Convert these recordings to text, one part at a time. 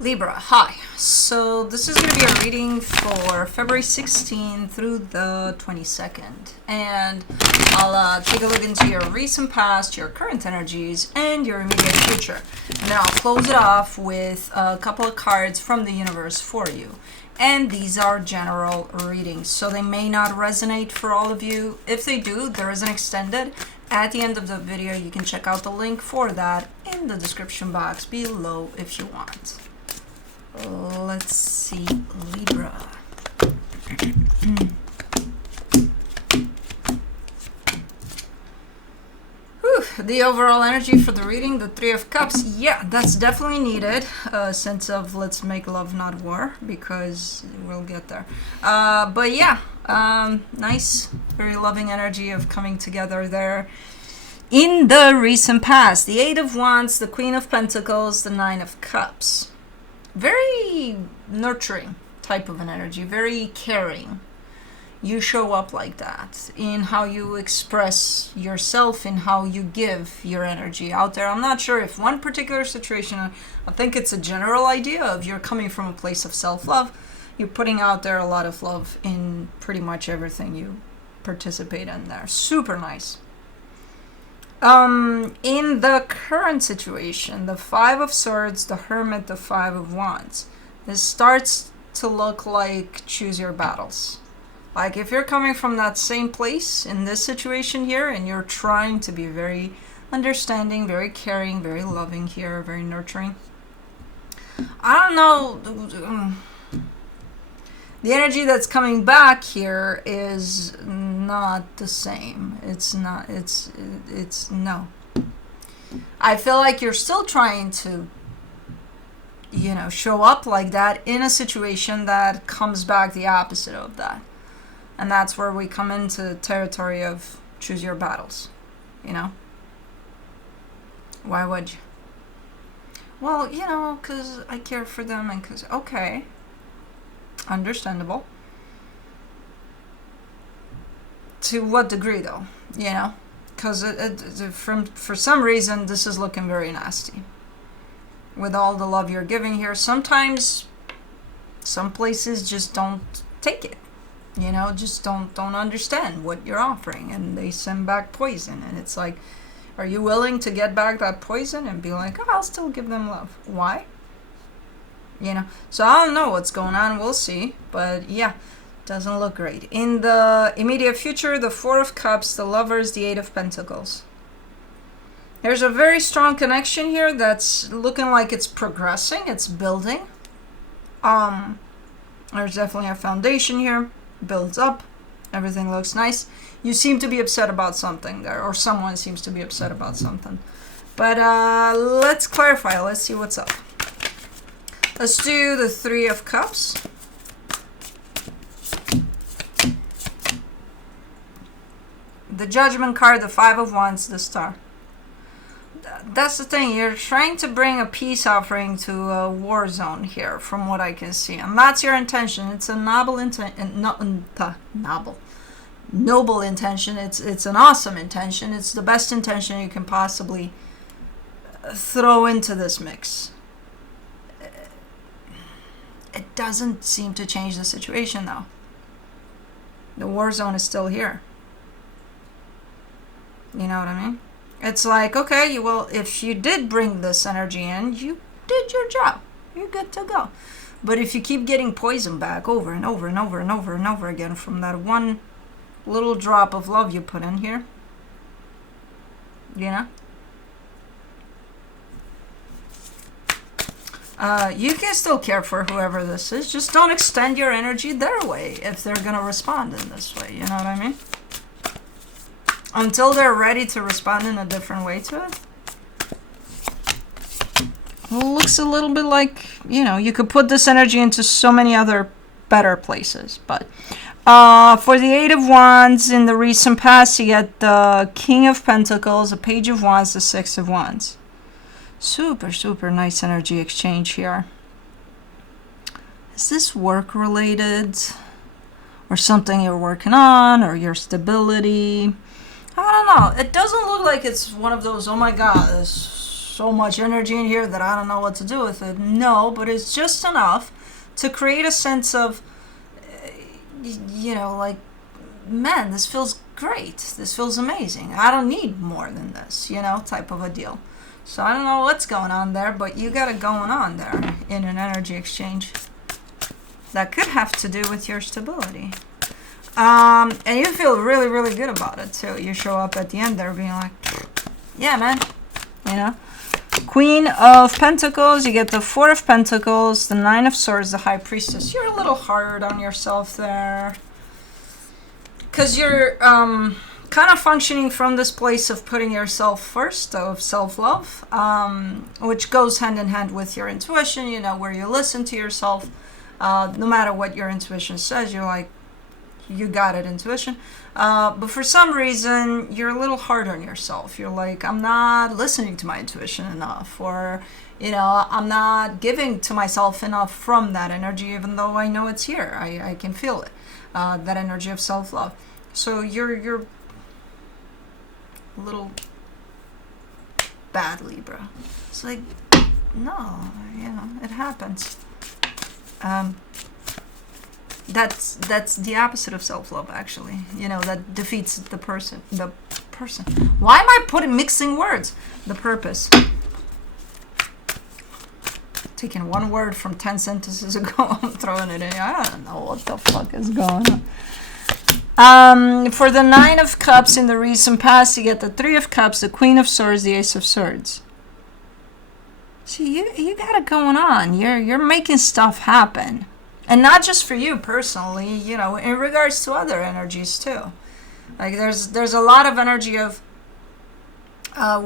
Libra, hi. So this is going to be a reading for February 16th through the 22nd. And I'll take a look into your recent past, your current energies, and your immediate future. And then I'll close it off with a couple of cards from the universe for you. And these are general readings, so they may not resonate for all of you. If they do, there is an extended. At the end of the video, you can check out the link for that in the description box below if you want. Let's see, Libra. Whew, the overall energy for the reading, the Three of Cups. Yeah, that's definitely needed. A sense of let's make love, not war, because we'll get there. But yeah, nice, very loving energy of coming together there. In the recent past, the Eight of Wands, the Queen of Pentacles, the Nine of Cups. Very nurturing type of an energy, very caring. You show up like that in how you express yourself, in how you give your energy out there. I'm not sure if one particular situation, I think it's a general idea of you're coming from a place of self-love. You're putting out there a lot of love in pretty much everything you participate in there. Super nice. In the current situation, the Five of Swords, the Hermit, the Five of Wands, this starts to look like choose your battles. Like if you're coming from that same place in this situation here and you're trying to be very understanding, very caring, very loving here, very nurturing. I don't know. The energy that's coming back here is not the same. It's not, it's no. I feel like you're still trying to, show up like that in a situation that comes back the opposite of that. And that's where we come into territory of choose your battles, Why would you? Well, because I care for them and because, okay. Understandable. To what degree, though? Because for some reason this is looking very nasty. With all the love you're giving here, sometimes some places just don't take it. Just don't understand what you're offering, and they send back poison. And it's like, are you willing to get back that poison and be like, oh, I'll still give them love? Why? So I don't know what's going on. We'll see. But yeah, doesn't look great. In the immediate future, the Four of Cups, the Lovers, the Eight of Pentacles. There's a very strong connection here that's looking like it's progressing. It's building. There's definitely a foundation here. Builds up. Everything looks nice. You seem to be upset about something there. Or someone seems to be upset about something. But let's clarify. Let's see what's up. Let's do the Three of Cups. The Judgment card, the Five of Wands, the Star. That's the thing. You're trying to bring a peace offering to a war zone here, from what I can see. And that's your intention. It's a noble intention. Noble intention. It's an awesome intention. It's the best intention you can possibly throw into this mix. It doesn't seem to change the situation, though. The war zone is still here. You know what I mean? It's like, okay, if you did bring this energy in, you did your job. You're good to go. But if you keep getting poison back over and over and over and over and over again from that one little drop of love you put in here, you can still care for whoever this is. Just don't extend your energy their way if they're going to respond in this way. You know what I mean? Until they're ready to respond in a different way to it. It looks a little bit like, you could put this energy into so many other better places. But for the Eight of Wands, in the recent past, you get the King of Pentacles, the Page of Wands, the Six of Wands. Super, super nice energy exchange here. Is this work related? Or something you're working on? Or your stability? I don't know. It doesn't look like it's one of those, oh my god, this so much energy in here that I don't know what to do with it. No, but it's just enough to create a sense of, you know, like, man, this feels great. This feels amazing. I don't need more than this, you know, type of a deal. So I don't know what's going on there, but you got it going on there in an energy exchange. That could have to do with your stability. And you feel really, really good about it too. You show up at the end there being like, yeah, man, you know. Queen of Pentacles, you get the Four of Pentacles, the Nine of Swords, the High Priestess. You're a little hard on yourself there. Because you're kind of functioning from this place of putting yourself first, of self-love, which goes hand in hand with your intuition, you know, where you listen to yourself. No matter what your intuition says, you're like, you got it, intuition. But for some reason, you're a little hard on yourself. You're like, I'm not listening to my intuition enough, or, you know, I'm not giving to myself enough from that energy, even though I know it's here. I can feel it, that energy of self-love. So you're a little bad, Libra. It's like, no, you know, it happens. That's the opposite of self-love, actually. You know, that defeats the person. Why am I mixing words? The purpose. Taking one word from 10 sentences ago, I'm throwing it in. I don't know what the fuck is going on. For the Nine of Cups in the recent past, you get the Three of Cups, the Queen of Swords, the Ace of Swords. See, you got it going on. You're making stuff happen. And not just for you personally, you know, in regards to other energies too. Like there's a lot of energy of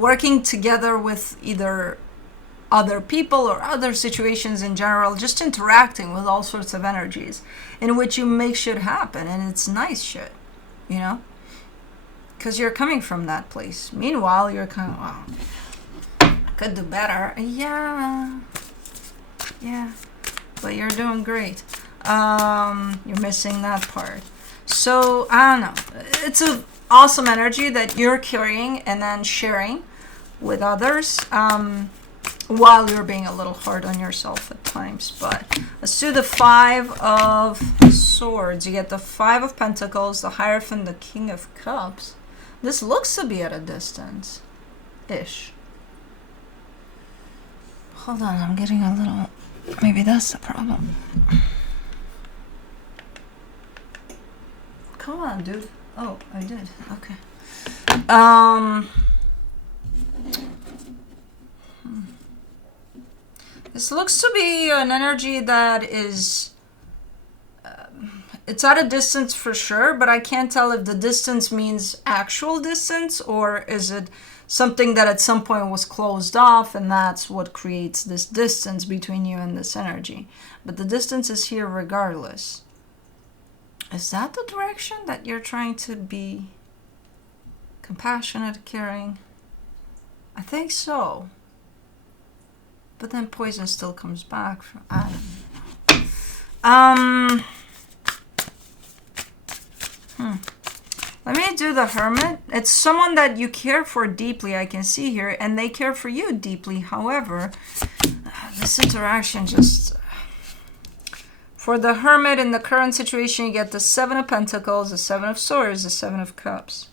working together with either other people or other situations in general, just interacting with all sorts of energies in which you make shit happen, and it's nice shit, you know? Because you're coming from that place. Meanwhile, you're kind of, wow, I could do better. Yeah. But you're doing great. You're missing that part. So, I don't know. It's an awesome energy that you're carrying and then sharing with others, while you're being a little hard on yourself at times. But let's do the Five of Swords. You get the Five of Pentacles, the Hierophant, the King of Cups. This looks to be at a distance-ish. Hold on, I'm getting a little... Maybe that's the problem. Come on, dude. Oh, I did. Okay. This looks to be an energy that is... it's at a distance for sure, but I can't tell if the distance means actual distance, or is it something that at some point was closed off, and that's what creates this distance between you and this energy. But the distance is here regardless. Is that the direction that you're trying to be compassionate, caring? I think so. But then poison still comes back. I don't know. Let me do the Hermit. It's someone that you care for deeply, I can see here, and they care for you deeply. However, this interaction just... For the Hermit, in the current situation, you get the Seven of Pentacles, the Seven of Swords, the Seven of Cups.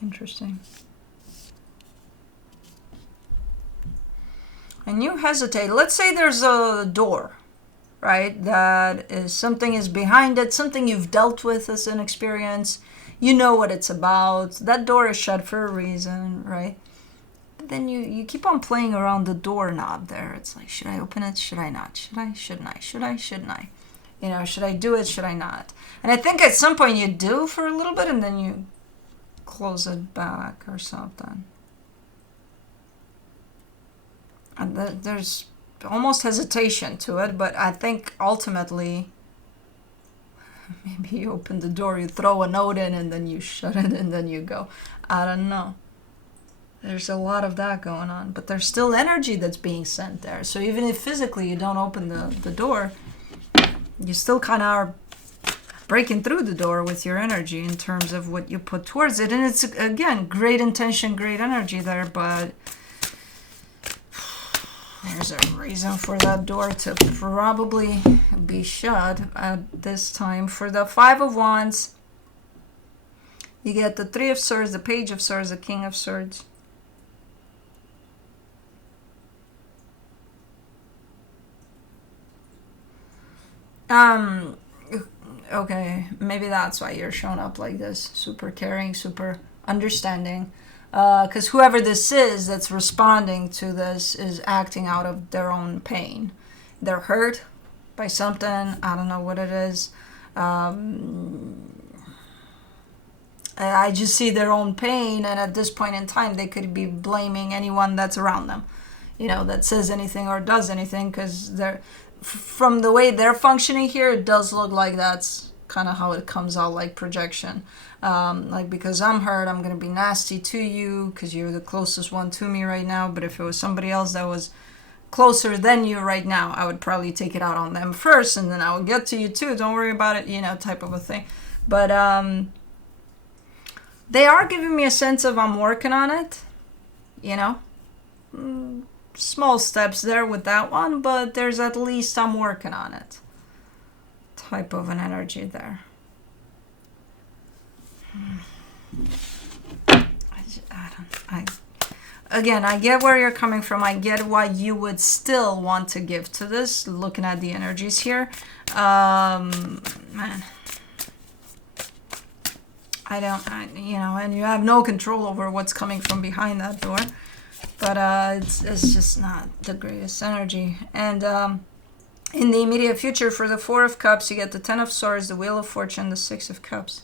Interesting. And you hesitate. Let's say there's a door, right? That is, something is behind it, something you've dealt with as an experience. You know what it's about. That door is shut for a reason, right? But then you keep on playing around the doorknob there. It's like, should I open it? Should I not? Should I? Shouldn't I? Should I? Shouldn't I? You know, should I do it? Should I not? And I think at some point you do for a little bit, and then you close it back or something. And there's almost hesitation to it, but I think ultimately maybe you open the door, you throw a note in, and then you shut it, and then you go. I don't know. There's a lot of that going on, but there's still energy that's being sent there. So even if physically you don't open the door, you still kind of are breaking through the door with your energy in terms of what you put towards it. And it's, again, great intention, great energy there, but there's a reason for that door to probably be shut at this time. For the Five of Wands, you get the Three of Swords, the Page of Swords, the King of Swords. Okay, maybe that's why you're showing up like this. Super caring, super understanding. Because whoever this is that's responding to this is acting out of their own pain. They're hurt by something. I don't know what it is. I just see their own pain, and at this point in time, they could be blaming anyone that's around them, you know, that says anything or does anything, because they're, from the way they're functioning here, it does look like that's kind of how it comes out, like projection. Like, because I'm hurt, I'm going to be nasty to you because you're the closest one to me right now. But if it was somebody else that was closer than you right now, I would probably take it out on them first, and then I would get to you too. Don't worry about it, you know, type of a thing. But they are giving me a sense of I'm working on it, you know. Small steps there with that one, but there's at least I'm working on it type of an energy there. Again, I get where you're coming from. I get why you would still want to give to this, looking at the energies here. Man, you know, and you have no control over what's coming from behind that door. But it's just not the greatest energy. And in the immediate future, for the Four of Cups, you get the Ten of Swords, the Wheel of Fortune, the Six of Cups.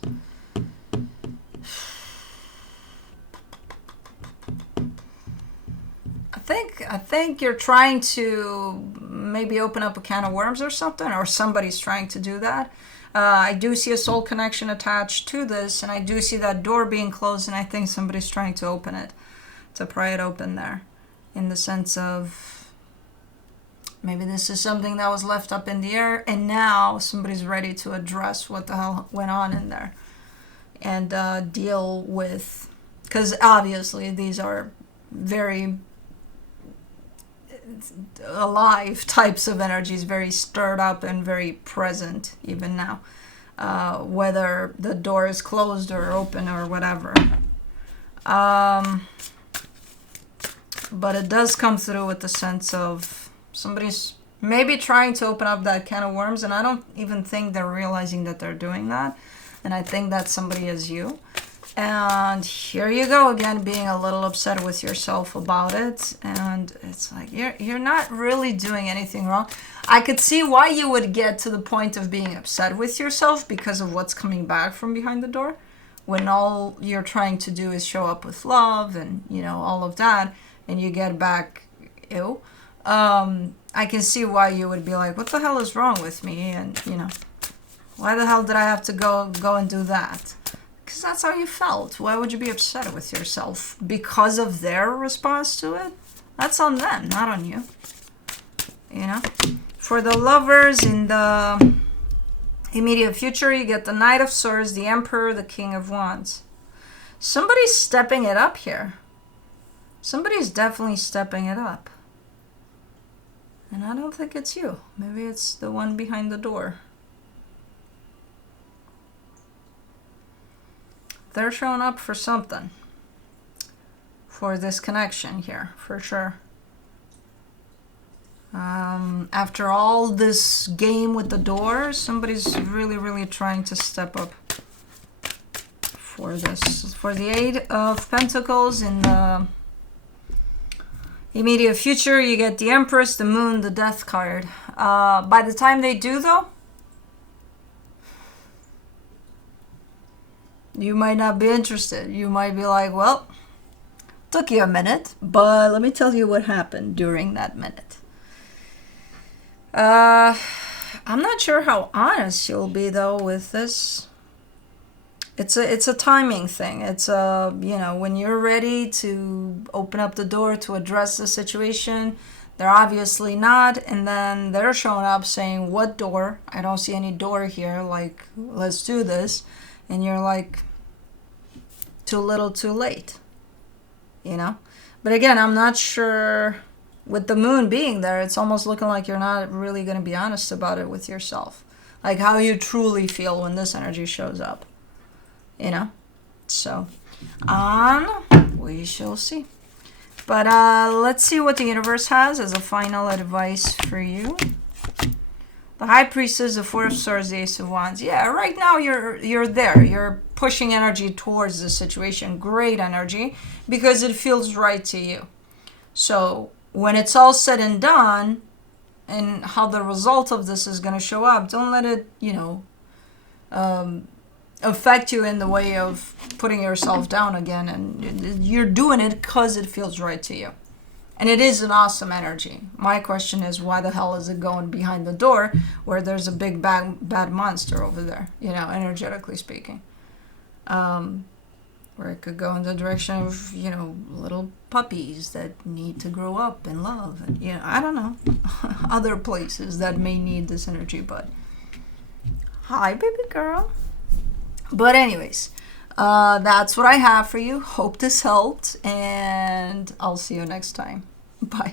I think you're trying to maybe open up a can of worms or something, or somebody's trying to do that. I do see a soul connection attached to this, and I do see that door being closed, and I think somebody's trying to open it, to pry it open there, in the sense of maybe this is something that was left up in the air, and now somebody's ready to address what the hell went on in there and deal with, because obviously these are very alive types of energies, very stirred up and very present even now, whether the door is closed or open or whatever. But it does come through with the sense of somebody's maybe trying to open up that can of worms, and I don't even think they're realizing that they're doing that, and I think that somebody is you. And here you go again, being a little upset with yourself about it. And it's like, you're not really doing anything wrong. I could see why you would get to the point of being upset with yourself because of what's coming back from behind the door, when all you're trying to do is show up with love and, you know, all of that, and you get back, ew. I can see why you would be like, what the hell is wrong with me? And, you know, why the hell did I have to go and do that? Because that's how you felt. Why would you be upset with yourself? Because of their response to it? That's on them, not on you. You know? For the lovers in the immediate future, you get the Knight of Swords, the Emperor, the King of Wands. Somebody's stepping it up here. Somebody's definitely stepping it up. And I don't think it's you. Maybe it's the one behind the door. They're showing up for something, for this connection here, for sure. After all this game with the door, somebody's really trying to step up for this. For the Eight of Pentacles in the immediate future, you get the Empress, the Moon, the Death card. By the time they do, though, you might not be interested. You might be like, well, took you a minute, but let me tell you what happened during that minute. I'm not sure how honest you'll be, though, with this. It's a timing thing. It's you know, when you're ready to open up the door to address the situation, They're obviously not, and then they're showing up saying, what door? I don't see any door here, like, let's do this. And you're like, too little too late, you know? But again, I'm not sure, with the moon being there, it's almost looking like you're not really going to be honest about it with yourself. Like how you truly feel when this energy shows up, you know? So, we shall see. But let's see what the universe has as a final advice for you. The High Priestess, the Four of Swords, the Ace of Wands. Yeah, right now you're there. You're pushing energy towards the situation. Great energy, because it feels right to you. So when it's all said and done, and how the result of this is going to show up, don't let it, affect you in the way of putting yourself down again. And you're doing it because it feels right to you. And it is an awesome energy. My question is, why the hell is it going behind the door where there's a big bad monster over there, energetically speaking? Where it could go in the direction of, little puppies that need to grow up and love. And, I don't know. Other places that may need this energy, but hi, baby girl. But anyways, that's what I have for you. Hope this helped, and I'll see you next time. Bye.